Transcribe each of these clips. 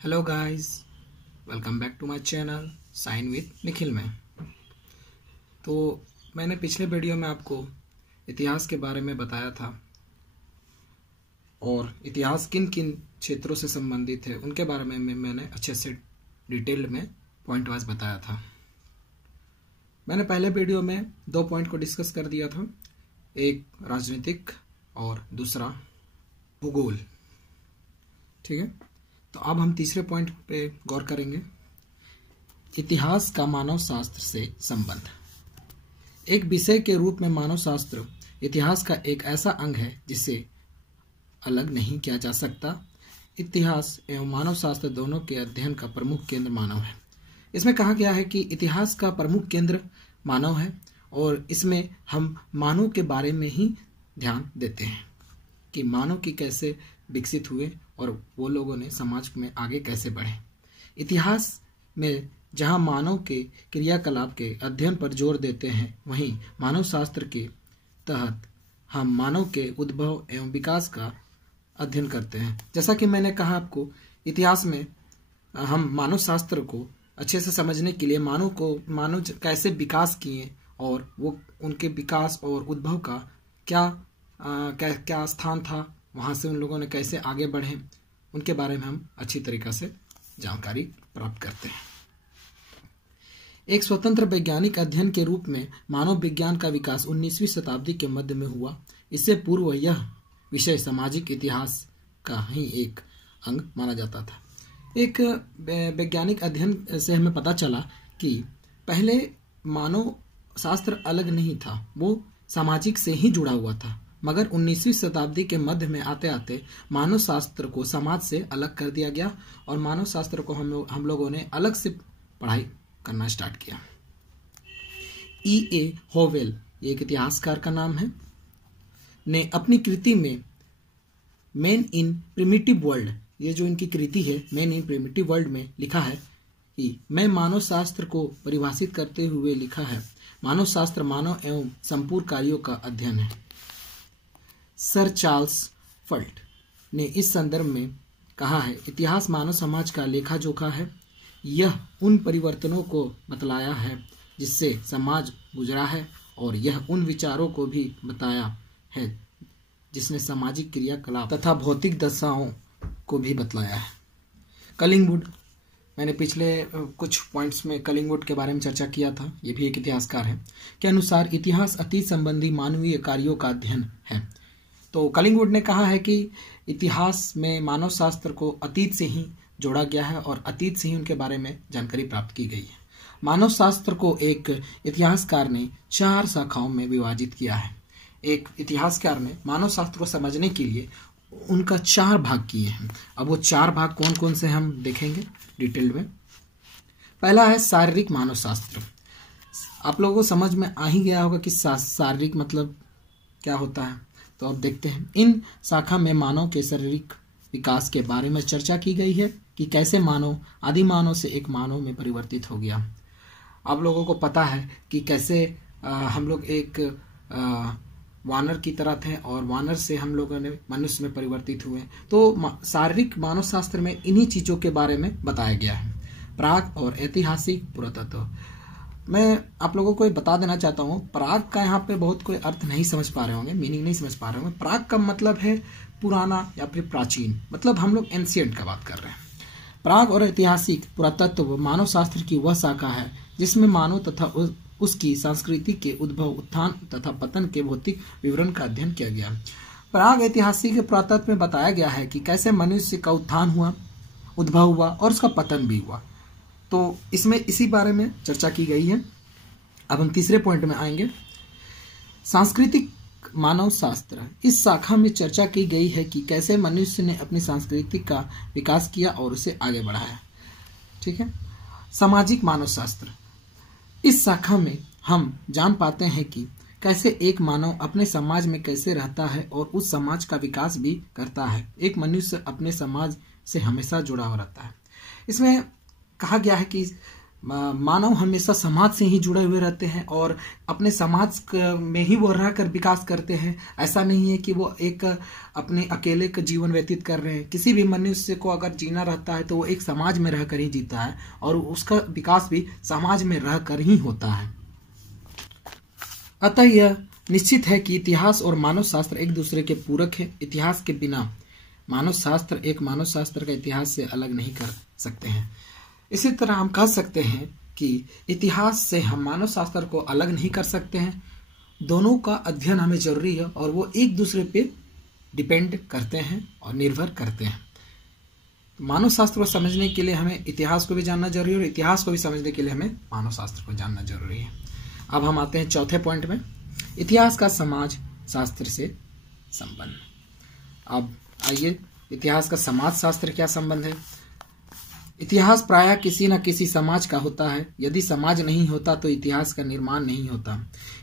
Hello guys, welcome back to my channel sign with Nikhil में। तो मैंने पिछले वीडियो में आपको इतिहास के बारे में बताया था और इतिहास किन किन क्षेत्रों से संबंधित है उनके बारे में मैंने अच्छे से डिटेल्ड में पॉइंट वाइज बताया था। मैंने पहले वीडियो में 2 पॉइंट को डिस्कस कर दिया था, एक राजनीतिक और दूसरा भूगोल। ठीक है, तो अब हम तीसरे पॉइंट पे गौर करेंगे, इतिहास का मानव शास्त्र से संबंध। एक विषय के रूप में मानव शास्त्र इतिहास का एक ऐसा अंग है जिसे अलग नहीं किया जा सकता। इतिहास एवं मानव शास्त्र दोनों के अध्ययन का प्रमुख केंद्र मानव है। इसमें कहा गया है कि इतिहास का प्रमुख केंद्र मानव है और इसमें हम मानव के बारे में ही ध्यान देते हैं कि मानव की कैसे विकसित हुए और वो लोगों ने समाज में आगे कैसे बढ़े। इतिहास में जहां मानव के क्रियाकलाप के अध्ययन पर जोर देते हैं, वहीं मानव शास्त्र के तहत हम मानव के उद्भव एवं विकास का अध्ययन करते हैं। जैसा कि मैंने कहा आपको, इतिहास में हम मानव शास्त्र को अच्छे से समझने के लिए मानव कैसे विकास किए और वो उनके विकास और उद्भव का क्या स्थान था, वहाँ से उन लोगों ने कैसे आगे बढ़े, उनके बारे में हम अच्छी तरीक़ा से जानकारी प्राप्त करते हैं। एक स्वतंत्र वैज्ञानिक अध्ययन के रूप में मानव विज्ञान का विकास 19वीं शताब्दी के मध्य में हुआ। इससे पूर्व यह विषय सामाजिक इतिहास का ही एक अंग माना जाता था। एक वैज्ञानिक अध्ययन से हमें पता चला कि पहले मानव शास्त्र अलग नहीं था, वो सामाजिक से ही जुड़ा हुआ था, मगर 19वीं शताब्दी के मध्य में आते आते मानव शास्त्र को समाज से अलग कर दिया गया और मानव शास्त्र को हम लोगों ने अलग से पढ़ाई करना स्टार्ट किया। E.A. होवेल, ये एक इतिहासकार का नाम है, ने अपनी कृति में मैन इन प्रिमिटिव वर्ल्ड, ये जो इनकी कृति है मैन इन प्रिमिटिव वर्ल्ड में लिखा है कि मैं मानव शास्त्र को परिभाषित करते हुए लिखा है, मानव शास्त्र मानव एवं संपूर्ण कार्यों का अध्ययन है। सर चार्ल्स फल्ट ने इस संदर्भ में कहा है, इतिहास मानव समाज का लेखा जोखा है। यह उन परिवर्तनों को बतलाया है जिससे समाज गुजरा है और यह उन विचारों को भी बताया है जिसने सामाजिक क्रियाकलाप तथा भौतिक दशाओं को भी बतलाया है। कलिंगवुड, मैंने पिछले कुछ पॉइंट्स में कलिंगवुड के बारे में चर्चा किया था, ये भी एक इतिहासकार है, के अनुसार इतिहास अतीत संबंधी मानवीय कार्यों का अध्ययन है। तो कलिंगवुड ने कहा है कि इतिहास में मानव शास्त्र को अतीत से ही जोड़ा गया है और अतीत से ही उनके बारे में जानकारी प्राप्त की गई है। मानव शास्त्र को एक इतिहासकार ने 4 शाखाओं में विभाजित किया है। एक इतिहासकार ने मानव शास्त्र को समझने के लिए उनका 4 भाग किए हैं। अब वो 4 भाग कौन कौन से हम देखेंगे डिटेल में। पहला है शारीरिक मानव शास्त्र। आप लोगों को समझ में आ ही गया होगा कि शारीरिक मतलब क्या होता है, तो अब देखते हैं। इन शाखा में मानव के शारीरिक विकास के बारे में चर्चा की गई है कि कैसे मानव आदि मानव से एक मानव में परिवर्तित हो गया। आप लोगों को पता है कि कैसे हम लोग एक वानर की तरह थे और वानर से हम लोगों ने मनुष्य में परिवर्तित हुए। तो शारीरिक मानव शास्त्र में इन्हीं चीज़ों के बारे में बताया गया है। प्राग और ऐतिहासिक पुरातत्व, मैं आप लोगों को बता देना चाहता हूँ, प्राग का यहाँ पे बहुत कोई अर्थ नहीं समझ पा रहे होंगे, मीनिंग नहीं समझ पा रहे होंगे। प्राग का मतलब है पुराना या फिर प्राचीन, मतलब हम लोग एंशिएंट का बात कर रहे हैं। प्राग और ऐतिहासिक पुरातत्व मानव शास्त्र की वह शाखा है जिसमें मानव तथा उसकी संस्कृति के उद्भव, उत्थान तथा पतन के भौतिक विवरण का अध्ययन किया गया। प्राग ऐतिहासिक पुरातत्व में बताया गया है कि कैसे मनुष्य का उत्थान हुआ, उद्भव हुआ और उसका पतन भी हुआ। तो इसमें इसी बारे में चर्चा की गई है। अब हम तीसरे पॉइंट में आएंगे, सांस्कृतिक मानव शास्त्र। इस शाखा में चर्चा की गई है कि कैसे मनुष्य ने अपनी संस्कृति का विकास किया और उसे आगे बढ़ाया। ठीक है। सामाजिक मानव शास्त्र, इस शाखा में हम जान पाते हैं कि कैसे एक मानव अपने समाज में कैसे रहता है और उस समाज का विकास भी करता है। एक मनुष्य अपने समाज से हमेशा जुड़ा हुआ रहता है। इसमें कहा गया है कि मानव हमेशा समाज से ही जुड़े हुए रहते हैं और अपने समाज में ही वो रहकर विकास करते हैं। ऐसा नहीं है कि वो एक अपने अकेले का जीवन व्यतीत कर रहे हैं। किसी भी मनुष्य को अगर जीना रहता है तो वो एक समाज में रहकर ही जीता है और उसका विकास भी समाज में रहकर ही होता है। अतः यह निश्चित है कि इतिहास और मानव शास्त्र एक दूसरे के पूरक है। इतिहास के बिना मानव शास्त्र का इतिहास से अलग नहीं कर सकते हैं। इसी तरह हम कह सकते हैं कि इतिहास से हम मानव शास्त्र को अलग नहीं कर सकते हैं। दोनों का अध्ययन हमें जरूरी है और वो एक दूसरे पे डिपेंड करते हैं और निर्भर करते हैं। मानव शास्त्र को समझने के लिए हमें इतिहास को भी जानना जरूरी है और इतिहास को भी समझने के लिए हमें मानव शास्त्र को जानना जरूरी है। अब हम आते हैं चौथे पॉइंट में, इतिहास का समाज शास्त्र से संबंध। अब आइए, इतिहास का समाज शास्त्र क्या संबंध है। इतिहास प्रायः किसी न किसी समाज का होता है। यदि समाज नहीं होता तो इतिहास का निर्माण नहीं होता।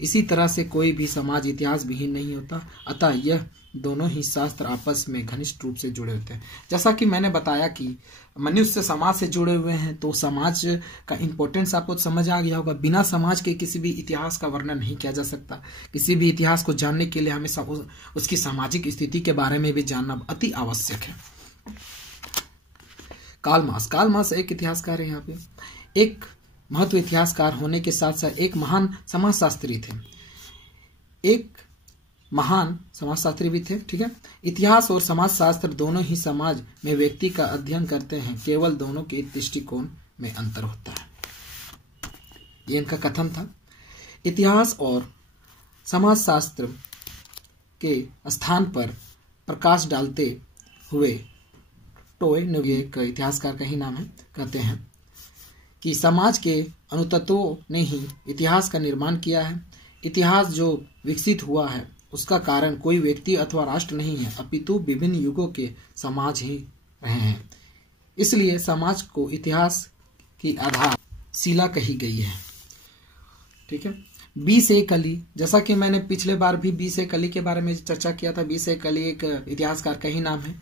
इसी तरह से कोई भी समाज इतिहास विहीन नहीं होता। अतः यह दोनों ही शास्त्र आपस में घनिष्ठ रूप से जुड़े होते हैं। जैसा कि मैंने बताया कि मनुष्य समाज से जुड़े हुए हैं, तो समाज का इम्पोर्टेंस आपको समझ आ गया होगा। बिना समाज के किसी भी इतिहास का वर्णन नहीं किया जा सकता। किसी भी इतिहास को जानने के लिए हमें उसकी सामाजिक स्थिति के बारे में भी जानना अति आवश्यक है। कार्ल मार्क्स एक इतिहासकार है। यहाँ पे एक महत्व इतिहासकार होने के साथ साथ एक महान समाजशास्त्री थे। भी थे। ठीक है, इतिहास और समाजशास्त्र दोनों ही समाज में व्यक्ति का अध्ययन करते हैं। केवल दोनों के दृष्टिकोण में अंतर होता है। ये इनका कथन था। इतिहास और समाजशास्त्र के स्थान पर प्रकाश डालते हुए टोय, एक इतिहासकार का ही नाम है, कहते हैं कि समाज के अनुतत्वों ने ही इतिहास का निर्माण किया है। इतिहास जो विकसित हुआ है उसका कारण कोई व्यक्ति अथवा राष्ट्र नहीं है, अपितु विभिन्न युगों के समाज ही रहे हैं। इसलिए समाज को इतिहास की आधारशिला कही गई है। ठीक है, बी.से कली, जैसा कि मैंने पिछले बार भी बी.से कली के बारे में चर्चा किया था। बी.से कली एक इतिहासकार का ही नाम है।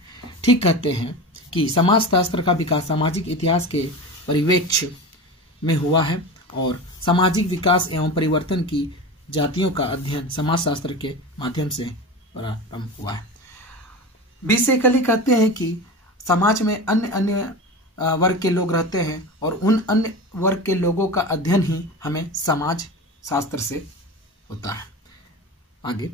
ठीक कहते हैं कि समाजशास्त्र का विकास सामाजिक इतिहास के परिप्रेक्ष्य में हुआ है और सामाजिक विकास एवं परिवर्तन की जातियों का अध्ययन समाजशास्त्र के माध्यम से प्रारंभ हुआ है। बी.से कली कहते हैं कि समाज में अन्य वर्ग के लोग रहते हैं और उन अन्य वर्ग के लोगों का अध्ययन ही हमें समाज शास्त्र से होता है। आगे,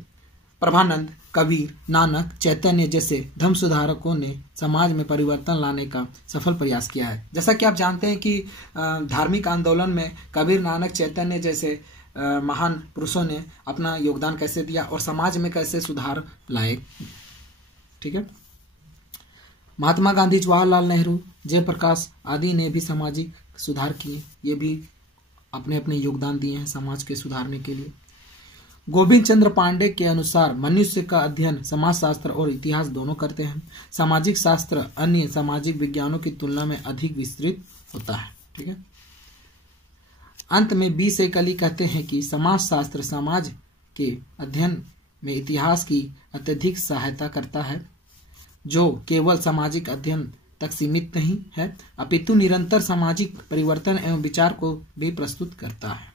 प्रभानंद, कबीर, नानक, चैतन्य जैसे धर्म सुधारकों ने समाज में परिवर्तन लाने का सफल प्रयास किया है। जैसा कि आप जानते हैं कि धार्मिक आंदोलन में कबीर, नानक, चैतन्य जैसे महान पुरुषों ने अपना योगदान कैसे दिया और समाज में कैसे सुधार लाए। ठीक है, महात्मा गांधी, जवाहरलाल नेहरू, जयप्रकाश आदि ने भी सामाजिक सुधार किए। ये भी अपने अपने योगदान दिए हैं समाज के सुधारने के लिए। गोविंद चंद्र पांडे के अनुसार मनुष्य का अध्ययन समाजशास्त्र और इतिहास दोनों करते हैं। सामाजिक शास्त्र अन्य सामाजिक विज्ञानों की तुलना में अधिक विस्तृत होता है। ठीक है, अंत में बी.से कली कहते हैं कि समाजशास्त्र समाज के अध्ययन में इतिहास की अत्यधिक सहायता करता है, जो केवल सामाजिक अध्ययन तक सीमित नहीं है, अपितु निरंतर सामाजिक परिवर्तन एवं विचार को भी प्रस्तुत करता है।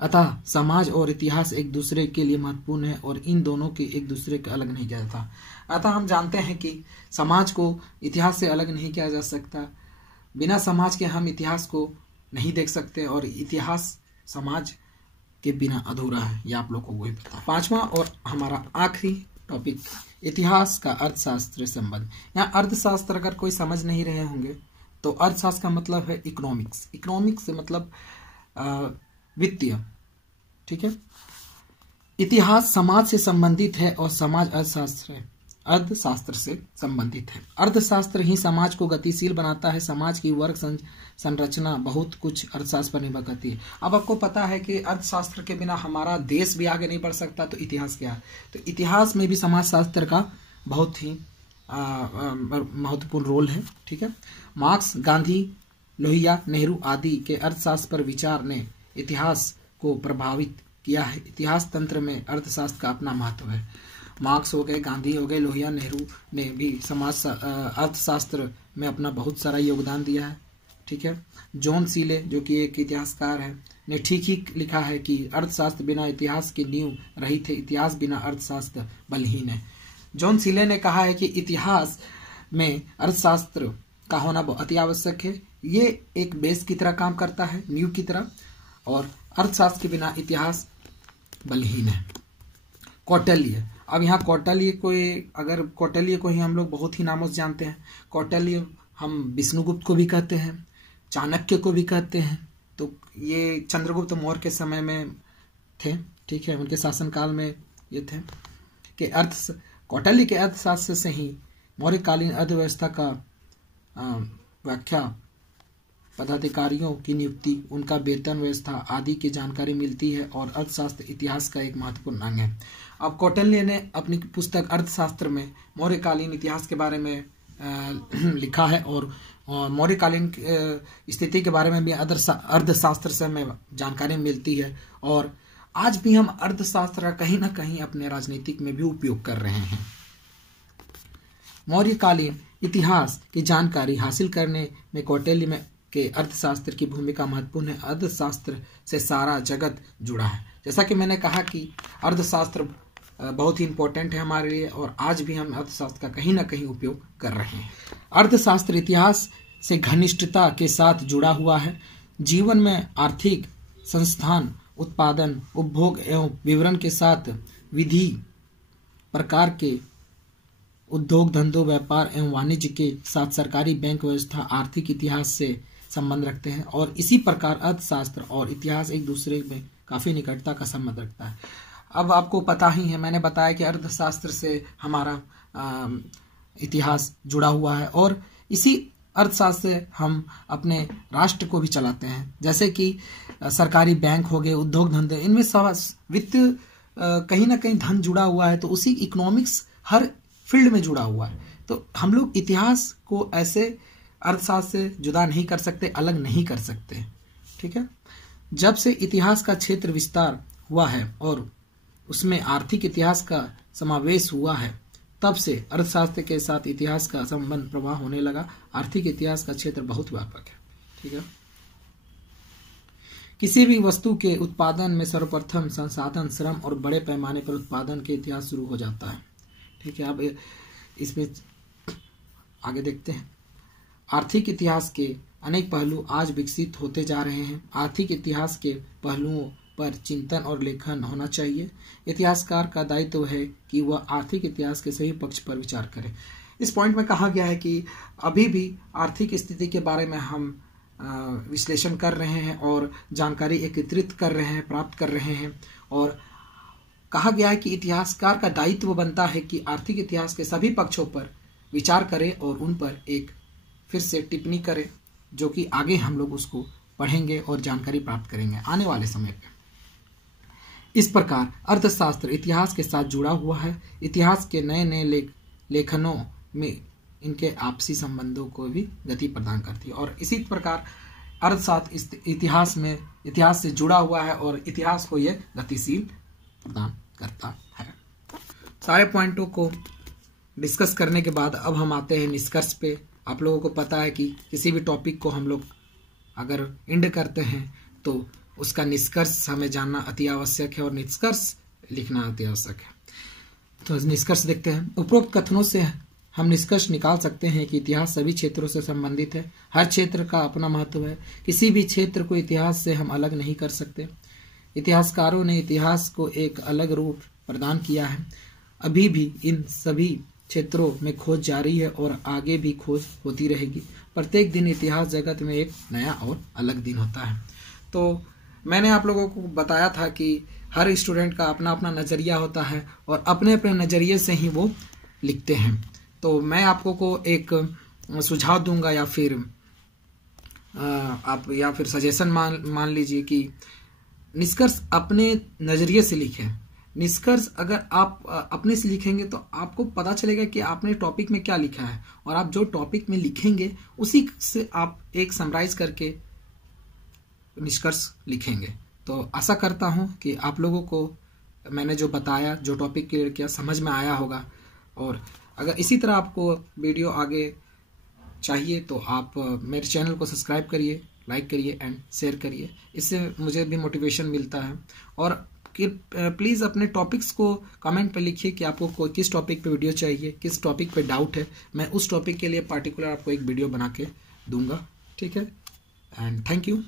अतः समाज और इतिहास एक दूसरे के लिए महत्वपूर्ण है और इन दोनों के एक दूसरे के अलग नहीं किया जाता। अतः हम जानते हैं कि समाज को इतिहास से अलग नहीं किया जा सकता। बिना समाज के हम इतिहास को नहीं देख सकते और इतिहास समाज के बिना अधूरा है। यह आप लोगों को वही पता है। पांचवा और हमारा आखिरी टॉपिक, इतिहास का अर्थशास्त्र संबंध। यहाँ अर्थशास्त्र अगर कोई समझ नहीं रहे होंगे तो अर्थशास्त्र का मतलब है इकोनॉमिक्स। इकोनॉमिक्स से मतलब वित्तीय। ठीक है, इतिहास समाज से संबंधित है और समाज अर्थशास्त्र से संबंधित है। अर्थशास्त्र ही समाज को गतिशील बनाता है। समाज की वर्ग संरचना बहुत कुछ अर्थशास्त्र पर निर्भर करती है। अब आपको पता है कि अर्थशास्त्र के बिना हमारा देश भी आगे नहीं बढ़ सकता, तो इतिहास क्या है? तो इतिहास में भी समाजशास्त्र का बहुत ही महत्वपूर्ण रोल है। ठीक है, मार्क्स, गांधी, लोहिया, नेहरू आदि के अर्थशास्त्र पर विचार ने इतिहास को प्रभावित किया है। इतिहास तंत्र में अर्थशास्त्र का अपना महत्व है। मार्क्स हो गए, गांधी हो गए, लोहिया, नेहरू ने भी अर्थशास्त्र में अपना बहुत सारा योगदान दिया है। ठीक है। जॉन सीले जो कि एक इतिहासकार है ने ठीक ही लिखा है कि अर्थशास्त्र बिना इतिहास की नींव रहित है, इतिहास बिना अर्थशास्त्र बलहीन है। जॉन सीले ने कहा है कि इतिहास में अर्थशास्त्र का होना बहुत अति आवश्यक है। ये एक बेस की तरह काम करता है, नींव की तरह, और अर्थशास्त्र के बिना इतिहास बलहीन है। कौटिल्य, अब यहाँ कौटिल्य को ही हम लोग बहुत ही नामों से जानते हैं। कौटिल्य हम विष्णुगुप्त को भी कहते हैं, चाणक्य को भी कहते हैं। तो ये चंद्रगुप्त मौर्य के समय में थे, ठीक है, उनके शासनकाल में ये थे कि कौटिल्य के अर्थशास्त्र से ही मौर्यकालीन अर्थव्यवस्था का व्याख्या, पदाधिकारियों की नियुक्ति, उनका वेतन व्यवस्था आदि की जानकारी मिलती है और अर्थशास्त्र इतिहास का एक महत्वपूर्ण अंग है। अब कौटिल्य ने अपनी पुस्तक अर्थशास्त्र में मौर्यकालीन इतिहास के बारे में लिखा है और मौर्यकालीन स्थिति के बारे में भी अर्थशास्त्र से हमें जानकारी मिलती है। और आज भी हम अर्थशास्त्र का कहीं ना कहीं अपने राजनीतिक में भी उपयोग कर रहे हैं। मौर्यकालीन इतिहास की जानकारी हासिल करने में कौटिल्य में के अर्थशास्त्र की भूमिका महत्वपूर्ण है। अर्थशास्त्र से सारा जगत जुड़ा है। जैसा कि मैंने कहा कि अर्थशास्त्र बहुत ही इंपॉर्टेंट है हमारे लिए और आज भी हम अर्थशास्त्र का कहीं ना कहीं उपयोग कर रहे हैं। अर्थशास्त्र इतिहास से घनिष्ठता के साथ जुड़ा हुआ है। जीवन में आर्थिक संस्थान, उत्पादन, उपभोग एवं विवरण के साथ विधि प्रकार के उद्योग धंधों, व्यापार एवं वाणिज्य के साथ सरकारी बैंक व्यवस्था आर्थिक इतिहास से संबंध रखते हैं और इसी प्रकार अर्थशास्त्र और इतिहास एक दूसरे में काफी निकटता का संबंध रखता है। अब आपको पता ही है, मैंने बताया कि अर्थशास्त्र से हमारा इतिहास जुड़ा हुआ है और इसी अर्थशास्त्र से हम अपने राष्ट्र को भी चलाते हैं। जैसे कि सरकारी बैंक हो गए, उद्योग धंधे, इनमें सब वित्त कहीं ना कहीं धन जुड़ा हुआ है, तो उसी इकोनॉमिक्स हर फील्ड में जुड़ा हुआ है। तो हम लोग इतिहास को ऐसे अर्थशास्त्र से जुदा नहीं कर सकते, अलग नहीं कर सकते, ठीक है। जब से इतिहास का क्षेत्र विस्तार हुआ है और उसमें आर्थिक इतिहास का समावेश हुआ है, तब से अर्थशास्त्र के साथ इतिहास का संबंध प्रवाह होने लगा। आर्थिक इतिहास का क्षेत्र बहुत व्यापक है, ठीक है। किसी भी वस्तु के उत्पादन में सर्वप्रथम संसाधन, श्रम और बड़े पैमाने पर उत्पादन के इतिहास शुरू हो जाता है, ठीक है। अब इसमें आगे देखते हैं। आर्थिक इतिहास के अनेक पहलू आज विकसित होते जा रहे हैं। आर्थिक इतिहास के पहलुओं पर चिंतन और लेखन होना चाहिए। इतिहासकार का दायित्व है कि वह आर्थिक इतिहास के सभी पक्ष पर विचार करे। इस पॉइंट में कहा गया है कि अभी भी आर्थिक स्थिति के बारे में हम विश्लेषण कर रहे हैं और जानकारी एकत्रित कर रहे हैं, प्राप्त कर रहे हैं। और कहा गया है कि इतिहासकार का दायित्व बनता है कि आर्थिक इतिहास के सभी पक्षों पर विचार करे और उन पर एक फिर से टिप्पणी करे, जो कि आगे हम लोग उसको पढ़ेंगे और जानकारी प्राप्त करेंगे आने वाले समय पे। इस प्रकार अर्थशास्त्र इतिहास के साथ जुड़ा हुआ है। इतिहास के नए नए लेखनों में इनके आपसी संबंधों को भी गति प्रदान करती है और इसी प्रकार अर्थशास्त्र इतिहास से जुड़ा हुआ है और इतिहास को यह गतिशील प्रदान करता है। सारे पॉइंटों को डिस्कस करने के बाद अब हम आते हैं निष्कर्ष पे। आप लोगों को पता है कि किसी भी टॉपिक को हम लोग अगर एंड करते हैं तो उसका निष्कर्ष हमें जानना अति आवश्यक है और निष्कर्ष लिखना अति आवश्यक है। तो निष्कर्ष देखते हैं। उपरोक्त कथनों से हम निष्कर्ष निकाल सकते हैं कि इतिहास सभी क्षेत्रों से संबंधित है। हर क्षेत्र का अपना महत्व है। किसी भी क्षेत्र को इतिहास से हम अलग नहीं कर सकते। इतिहासकारों ने इतिहास को एक अलग रूप प्रदान किया है। अभी भी इन सभी क्षेत्रों में खोज जारी है और आगे भी खोज होती रहेगी। प्रत्येक दिन इतिहास जगत में एक नया और अलग दिन होता है। तो मैंने आप लोगों को बताया था कि हर स्टूडेंट का अपना अपना नज़रिया होता है और अपने अपने नज़रिए से ही वो लिखते हैं। तो मैं आपको को एक सुझाव दूंगा या फिर सजेशन मान लीजिए कि निष्कर्ष अपने नज़रिए से लिखें। निष्कर्ष अगर आप अपने से लिखेंगे तो आपको पता चलेगा कि आपने टॉपिक में क्या लिखा है और आप जो टॉपिक में लिखेंगे उसी से आप एक समराइज करके निष्कर्ष लिखेंगे। तो आशा करता हूं कि आप लोगों को मैंने जो बताया, जो टॉपिक क्लियर किया, समझ में आया होगा। और अगर इसी तरह आपको वीडियो आगे चाहिए तो आप मेरे चैनल को सब्सक्राइब करिए, लाइक करिए एंड शेयर करिए। इससे मुझे भी मोटिवेशन मिलता है। और प्लीज़ अपने टॉपिक्स को कमेंट पे लिखिए कि आपको किस टॉपिक पे वीडियो चाहिए, किस टॉपिक पे डाउट है। मैं उस टॉपिक के लिए पार्टिकुलर आपको एक वीडियो बना के दूंगा। ठीक है, एंड थैंक यू।